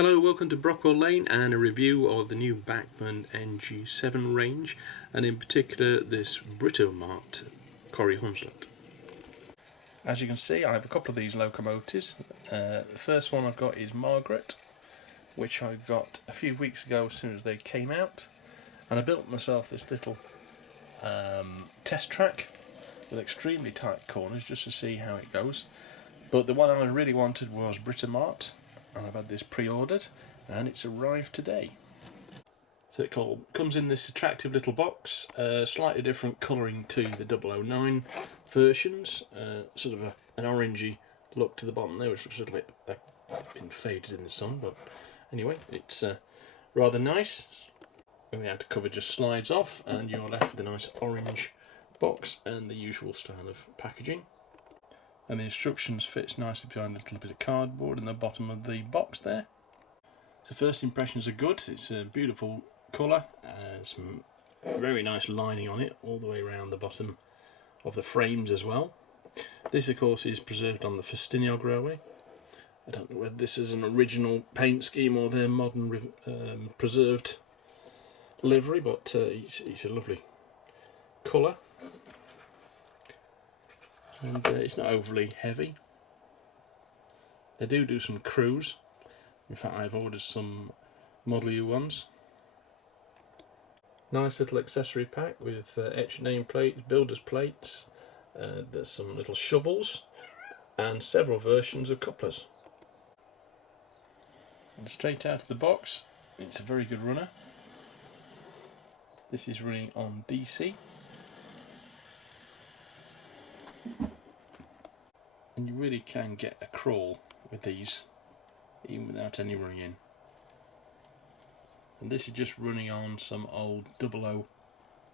Hello, welcome to Brockwell Lane and a review of the new Bachmann NG7 range, and in particular this Britomart quarry Hunslet. As you can see, I have a couple of these locomotives. The first one I've got is Margaret, which I got a few weeks ago as soon as they came out, and I built myself this little test track with extremely tight corners just to see how it goes. But the one I really wanted was Britomart, and I've had this pre-ordered and it's arrived today. So it comes in this attractive little box, slightly different colouring to the 009 versions, sort of an orangey look to the bottom there, which looks a little bit been faded in the sun, but anyway, it's rather nice. And the outer cover just slides off and you're left with a nice orange box and the usual style of packaging. And the instructions fits nicely behind a little bit of cardboard in the bottom of the box there. So first impressions are good. It's a beautiful colour, some very nice lining on it all the way around the bottom of the frames as well. This of course is preserved on the Festiniog Railway. I don't know whether this is an original paint scheme or their modern preserved livery, but it's a lovely colour. And it's not overly heavy. They do some crews. In fact, I've ordered some Model U ones. Nice little accessory pack with etched nameplates, builder's plates. There's some little shovels and several versions of couplers. And straight out of the box, it's a very good runner. This is running on DC. And you really can get a crawl with these, even without any running in. And this is just running on some old 00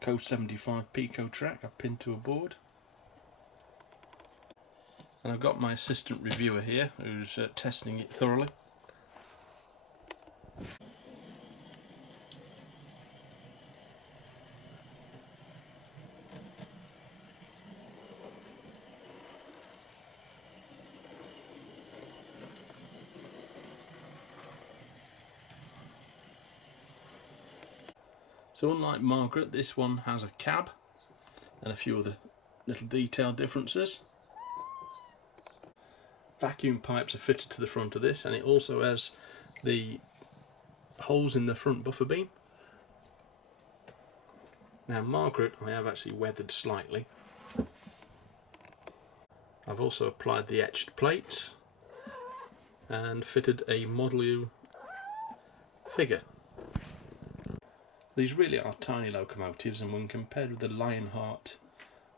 Code 75 Pico track I've pinned to a board. And I've got my assistant reviewer here who's testing it thoroughly. So unlike Margaret, this one has a cab and a few other little detail differences. Vacuum pipes are fitted to the front of this, and it also has the holes in the front buffer beam. Now Margaret I have actually weathered slightly. I've also applied the etched plates and fitted a Model U figure. These really are tiny locomotives, and when compared with the Lionheart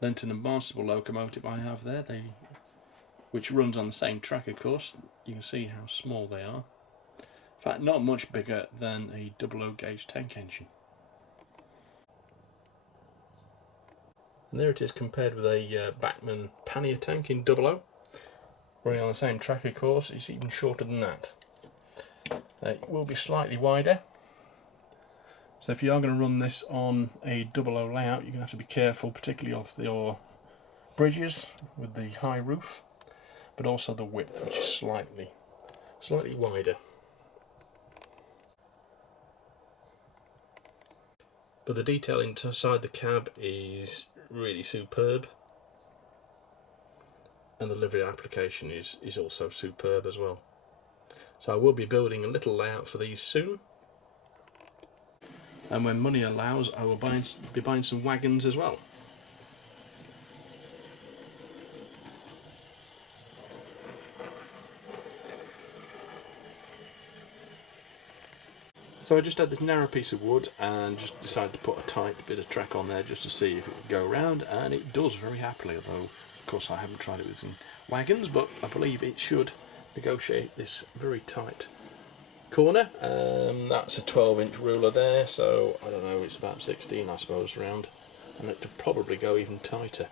Lenton and Barnstable locomotive I have there, which runs on the same track of course, you can see how small they are. In fact, not much bigger than a 00 gauge tank engine. And there it is compared with a Bachmann pannier tank in 00. Running on the same track of course, it's even shorter than that. It will be slightly wider. So if you are going to run this on a 00 layout, you're going to have to be careful, particularly of your bridges with the high roof, but also the width, which is slightly wider. But the detail inside the cab is really superb, and the livery application is also superb as well. So I will be building a little layout for these soon. And when money allows, I will be buying some wagons as well. So I just had this narrow piece of wood and just decided to put a tight bit of track on there just to see if it would go around, and it does very happily, although of course I haven't tried it with some wagons, but I believe it should negotiate this very tight corner. That's a 12-inch ruler there, so I don't know, it's about 16 I suppose around, and it could probably go even tighter.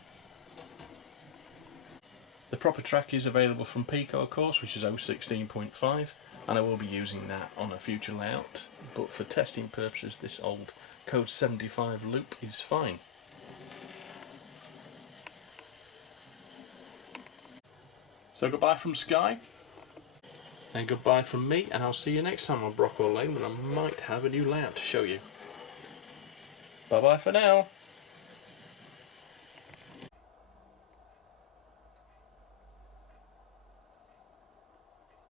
The proper track is available from Pico of course, which is 016.5, and I will be using that on a future layout, but for testing purposes this old Code 75 loop is fine. So goodbye from Skye. And goodbye from me, and I'll see you next time on Brockwell Lane when I might have a new layout to show you. Bye bye for now.